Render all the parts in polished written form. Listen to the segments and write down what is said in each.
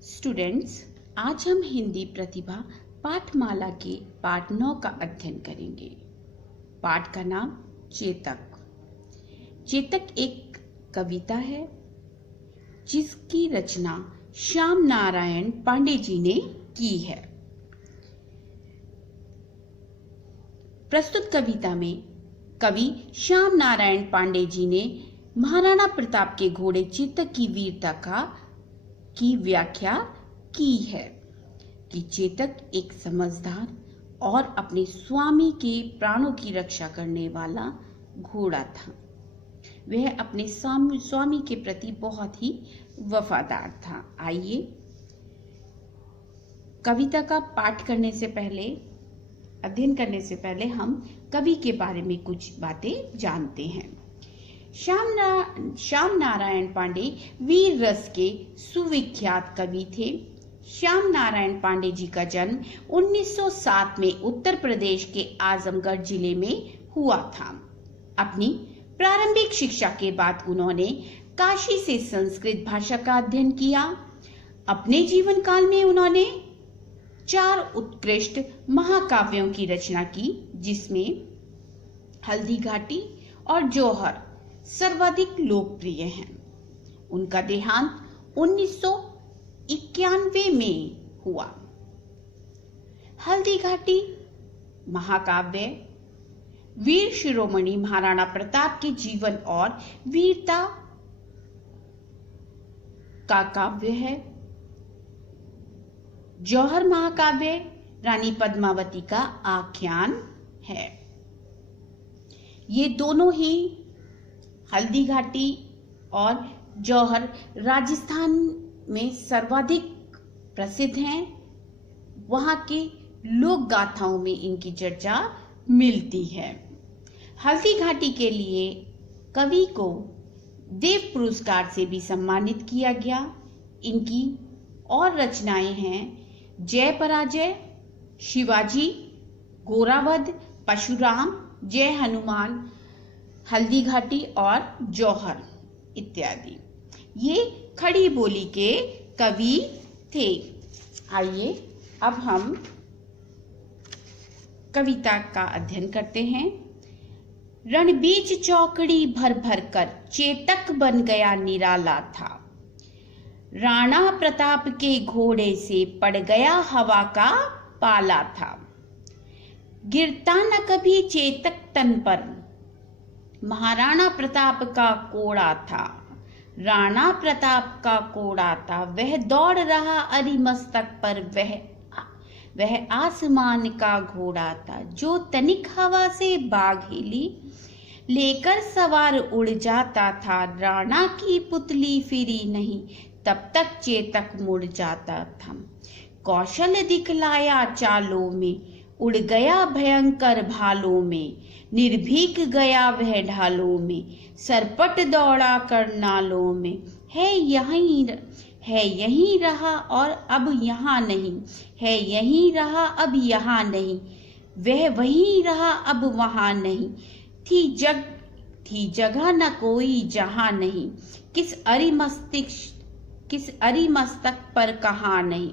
Students, आज हम हिंदी प्रतिभा पाठमाला के पाठ 9 का अध्ययन करेंगे। पाठ का नाम चेतक। चेतक एक कविता है जिसकी रचना श्याम नारायण पांडे जी ने की है। प्रस्तुत कविता में कवि श्याम नारायण पांडे जी ने महाराणा प्रताप के घोड़े चेतक की वीरता की व्याख्या की है कि चेतक एक समझदार और अपने स्वामी के प्राणों की रक्षा करने वाला घोड़ा था। वह अपने स्वामी के प्रति बहुत ही वफादार था। आइए कविता का पाठ करने से पहले, अध्ययन करने से पहले हम कवि के बारे में कुछ बातें जानते हैं। श्याम नारायण पांडे वीर रस के सुविख्यात कवि थे। श्याम नारायण पांडे जी का जन्म 1907 में उत्तर प्रदेश के आजमगढ़ जिले में हुआ था। अपनी प्रारंभिक शिक्षा के बाद उन्होंने काशी से संस्कृत भाषा का अध्ययन किया। अपने जीवन काल में उन्होंने 4 उत्कृष्ट महाकाव्यों की रचना की, जिसमें हल्दी घाटी और जौहर सर्वाधिक लोकप्रिय हैं। उनका देहांत 1991 में हुआ। हल्दी घाटी महाकाव्य वीर शिरोमणि महाराणा प्रताप के जीवन और वीरता का काव्य है। जौहर महाकाव्य रानी पद्मावती का आख्यान है। ये दोनों ही, हल्दी घाटी और जौहर, राजस्थान में सर्वाधिक प्रसिद्ध हैं। वहां के लोक गाथाओं में इनकी चर्चा मिलती है। हल्दी घाटी के लिए कवि को देव पुरस्कार से भी सम्मानित किया गया। इनकी और रचनाएं हैं जय पराजय, शिवाजी, गोरावध, परशुराम, जय हनुमान, हल्दी घाटी और जौहर इत्यादि। ये खड़ी बोली के कवि थे। आइए अब हम कविता का अध्ययन करते हैं। रणबीच चौकड़ी भर भर कर चेतक बन गया निराला था। राणा प्रताप के घोड़े से पड़ गया हवा का पाला था। गिरता न कभी चेतक तन पर, महाराणा प्रताप का कोड़ा था। राणा प्रताप का कोड़ा था, वह दौड़ रहा अरिमस्तक पर। वह आसमान का घोड़ा था, जो तनिक हवा से बाघेली लेकर सवार उड़ जाता था। राणा की पुतली फिरी नहीं, तब तक चेतक मुड़ जाता था। कौशल दिखलाया चालों में, उड़ गया भयंकर भालों में। निर्भीक गया वह ढालों में, सरपट दौड़ा कर नालों में। है यहीं रहा और अब यहाँ नहीं, है यहीं रहा अब यहाँ नहीं। वह वहीं रहा अब वहाँ नहीं, थी जगह न कोई जहाँ नहीं। किस अरिमस्तक पर कहाँ नहीं।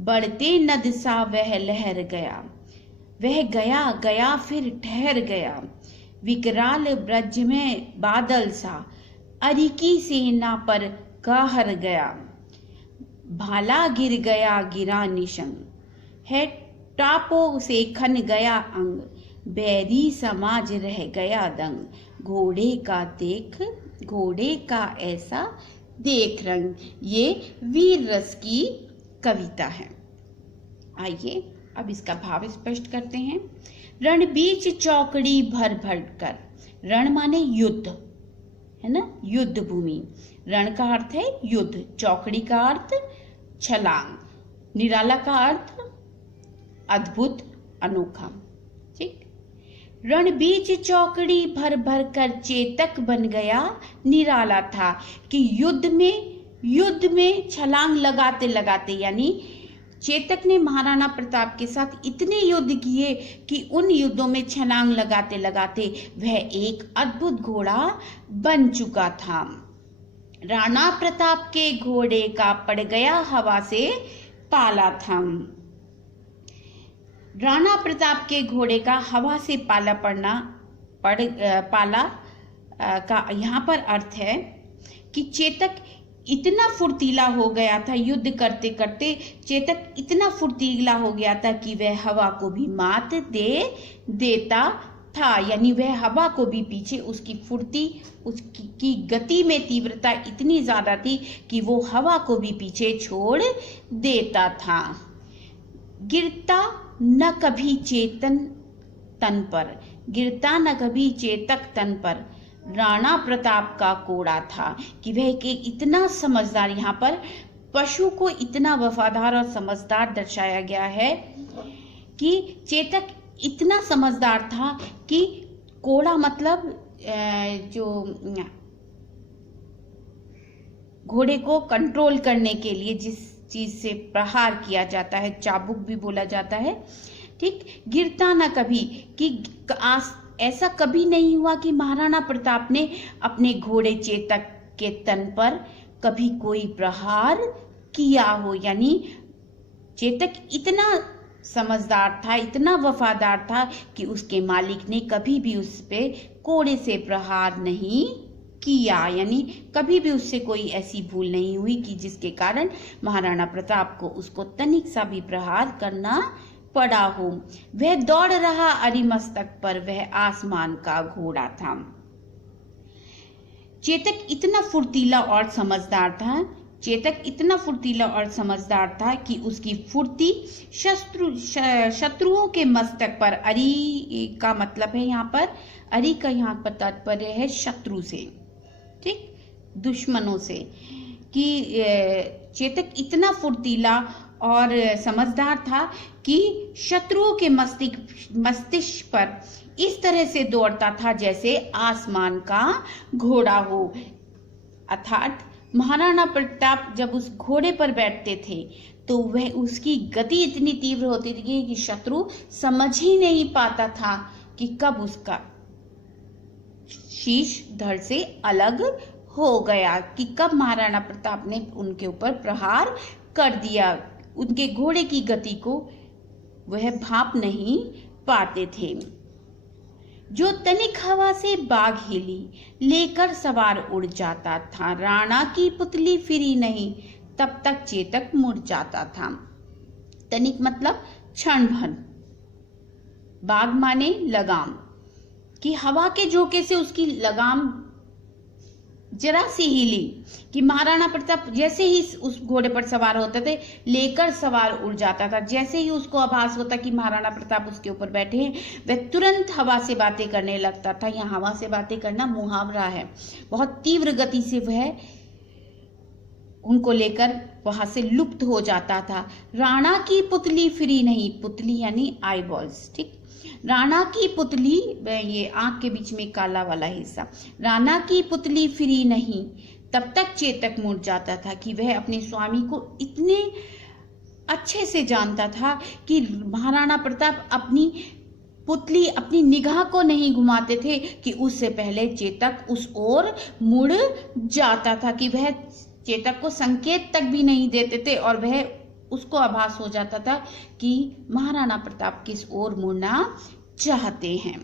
बढ़ते नद सा वह लहर गया, वह गया गया फिर ठहर गया। विकराल ब्रज में बादल सा, अरि की सेना पर कहर गया। भाला गिर गया गिरा निशंग, है टापों से खन गया अंग। बैरी समाज रह गया दंग, घोड़े का ऐसा देख रंग। ये वीर रस की कविता है। आइए अब इसका भाव स्पष्ट करते हैं। रणबीच चौकड़ी भर भर कर, रण माने युद्ध, है ना, युद्ध भूमि। रण का अर्थ है युद्ध, चौकड़ी का अर्थ छलांग, निराला का अर्थ अद्भुत, अनोखा। ठीक। रणबीच चौकड़ी भर भर कर चेतक बन गया निराला था, कि युद्ध में छलांग लगाते लगाते, यानी चेतक ने महाराणा प्रताप के साथ इतने युद्ध किए कि उन युद्धों में छलांग लगाते लगाते वह एक अद्भुत घोड़ा बन चुका था। राणा प्रताप के घोड़े का पड़ गया हवा से पाला था। राणा प्रताप के घोड़े का हवा से पाला का यहाँ पर अर्थ है कि चेतक इतना फुर्तीला हो गया था, युद्ध करते करते चेतक इतना फुर्तीला हो गया था कि वह हवा को भी मात दे देता था। यानी वह हवा को भी पीछे, उसकी फुर्ती, उसकी गति में तीव्रता इतनी ज्यादा थी कि वो हवा को भी पीछे छोड़ देता था। गिरता न कभी चेतन तन पर, गिरता न कभी चेतक तन पर राणा प्रताप का कोड़ा था कि वह के इतना समझदार, यहाँ पर पशु को इतना वफादार और समझदार दर्शाया गया है कि चेतक इतना समझदार था कि कोड़ा मतलब जो घोड़े को कंट्रोल करने के लिए जिस चीज से प्रहार किया जाता है, चाबुक भी बोला जाता है, ठीक। गिरता ना कभी, कि ऐसा कभी नहीं हुआ कि महाराणा प्रताप ने अपने घोड़े चेतक के तन पर कभी कोई प्रहार किया हो। यानी चेतक इतना समझदार था, इतना वफादार था कि उसके मालिक ने कभी भी उस पे कोड़े से प्रहार नहीं किया। यानी कभी भी उससे कोई ऐसी भूल नहीं हुई कि जिसके कारण महाराणा प्रताप को उसको तनिक सा भी प्रहार करना पड़ा हो। वह दौड़ रहा अरिमस्तक पर, वह आसमान का घोड़ा था। चेतक इतना फुर्तीला और समझदार था, चेतक इतना फुर्तीला और समझदार था कि उसकी फुर्ती शत्रुओं के मस्तक पर, अरि का मतलब है यहाँ पर, अरि का यहाँ पर तात्पर्य है शत्रु से, ठीक, दुश्मनों से, कि चेतक इतना फुर्तीला और समझदार था कि शत्रुओं के मस्तिष्क पर इस तरह से दौड़ता था जैसे आसमान का घोड़ा हो। अर्थात महाराणा प्रताप जब उस घोड़े पर बैठते थे तो वह उसकी गति इतनी तीव्र होती थी कि शत्रु समझ ही नहीं पाता था कि कब उसका शीश धड़ से अलग हो गया, कि कब महाराणा प्रताप ने उनके ऊपर प्रहार कर दिया। उनके घोड़े की गति को वह भाप नहीं पाते थे। जो तनिक हवा से बाग हिली, लेकर सवार उड़ जाता था। राणा की पुतली फिरी नहीं, तब तक चेतक मुड़ जाता था। तनिक मतलब क्षण भर, बाग माने लगाम, कि हवा के झोंके से उसकी लगाम जरा सी हिली कि महाराणा प्रताप जैसे ही उस घोड़े पर सवार होते थे, लेकर सवार उड़ जाता था। जैसे ही उसको आभास होता कि महाराणा प्रताप उसके ऊपर बैठे हैं, वह तुरंत हवा से बातें करने लगता था। यहाँ हवा से बातें करना मुहावरा है। बहुत तीव्र गति से वह उनको लेकर वहां से लुप्त हो जाता था। राणा की पुतली फिरी नहीं, पुतली यानी आई बॉल्स, ठीक। राणा की पुतली, ये आंख के बीच में काला वाला हिस्सा, राणा की पुतली फिरी नहीं, तब तक चेतक मुड़ जाता था कि वह अपने स्वामी को इतने अच्छे से जानता था कि महाराणा प्रताप अपनी पुतली, अपनी निगाह को नहीं घुमाते थे कि उससे पहले चेतक उस ओर मुड़ जाता था, कि वह चेतक को संकेत तक भी नहीं देते थे और वह उसको आभास हो जाता था कि महाराणा प्रताप किस ओर मुड़ना चाहते हैं।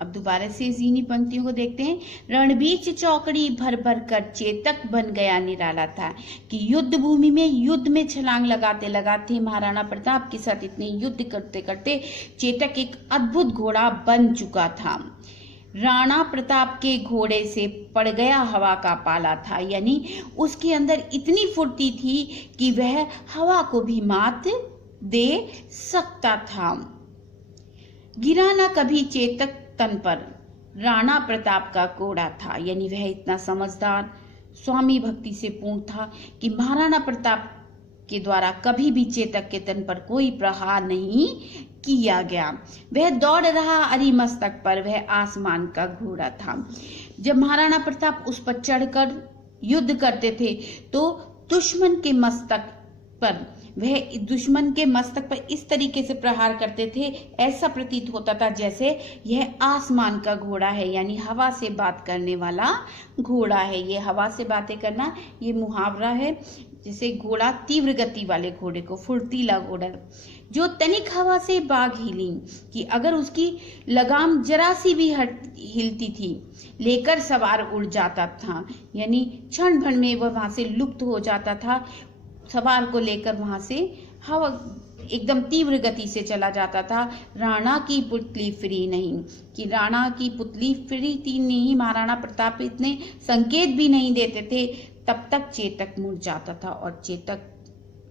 अब दोबारा से इन्हीं पंक्तियों को देखते हैं। रणबीच चौकड़ी भर भर कर चेतक बन गया निराला था, कि युद्ध भूमि में युद्ध में छलांग लगाते लगाते महाराणा प्रताप के साथ इतने युद्ध करते करते चेतक एक अद्भुत घोड़ा बन चुका था। राणा प्रताप के घोड़े से पड़ गया हवा का पाला था, यानी उसके अंदर इतनी फुर्ती थी कि वह हवा को भी मात दे सकता था। गिरा ना कभी चेतक तन पर, राणा प्रताप का घोड़ा था, यानी वह इतना समझदार, स्वामी भक्ति से पूर्ण था कि महाराणा प्रताप के द्वारा कभी भी चेतक के तन पर कोई प्रहार नहीं किया गया। वह दौड़ रहा अरिमस्तक पर, वह आसमान का घोड़ा था। जब महाराणा प्रताप उस पर चढ़कर युद्ध करते थे तो दुश्मन के मस्तक पर वह दुश्मन के मस्तक पर इस तरीके से प्रहार करते थे, ऐसा प्रतीत होता था जैसे यह आसमान का घोड़ा है, यानी हवा से बात करने वाला घोड़ा है। ये हवा से बातें करना ये मुहावरा है, जैसे घोड़ा तीव्र गति वाले घोड़े को, फुर्तीला घोड़ा। जो तनिक हवा से बाग हिली कि अगर उसकी लगाम जरा सी भी हिलती थी, लेकर सवार उड़ जाता था, यानी क्षण भर में वह वहां से लुप्त हो जाता था। सवार को लेकर वहां से हवा एकदम तीव्र गति से चला जाता था। राणा की पुतली फिरी नहीं, कि राणा की पुतली फिरी थी नहीं, महाराणा प्रताप इतने संकेत भी नहीं देते थे, तब तक चेतक मुड़ जाता था और चेतक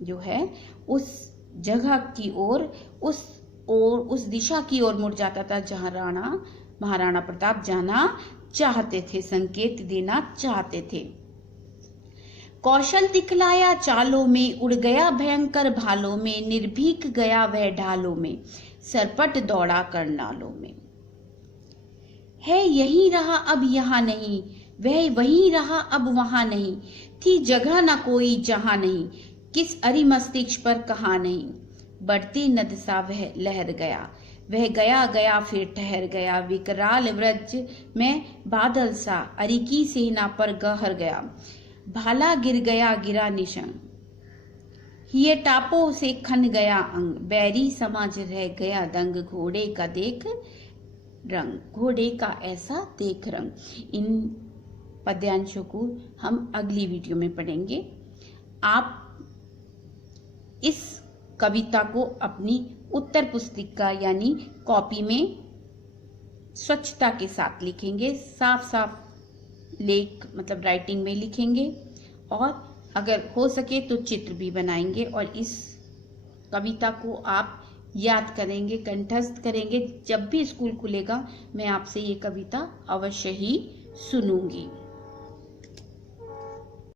जो है उस जगह की ओर, उस दिशा की ओर मुड़ जाता था जहां महाराणा प्रताप जाना चाहते थे, संकेत देना चाहते थे। कौशल दिखलाया चालों में, उड़ गया भयंकर भालों में, निर्भीक गया वह ढालों में, सरपट दौड़ा कर नालों में। है यहीं रहा अब यहाँ नहीं, वह वहीं रहा अब वहां नहीं, थी जगह न कोई जहां नहीं, किस अरि मस्तिष्क पर कहा नहीं। बढ़ती नद सा वह लहर गया, वह गया गया फिर ठहर गया, विकराल व्रज में बादल सा अरि की सेना पर गहर गया। भाला गिर गया गिरा निशंग, ये टापों से खन गया अंग, बैरी समाज रह गया दंग, घोड़े का देख रंग, घोड़े का ऐसा देख रंग। इन पद्यांशों को हम अगली वीडियो में पढ़ेंगे। आप इस कविता को अपनी उत्तर पुस्तिका यानी कॉपी में स्वच्छता के साथ लिखेंगे, साफ साफ लेख मतलब राइटिंग में लिखेंगे, और अगर हो सके तो चित्र भी बनाएंगे, और इस कविता को आप याद करेंगे, कंठस्थ करेंगे। जब भी स्कूल खुलेगा मैं आपसे ये कविता अवश्य ही सुनूंगी।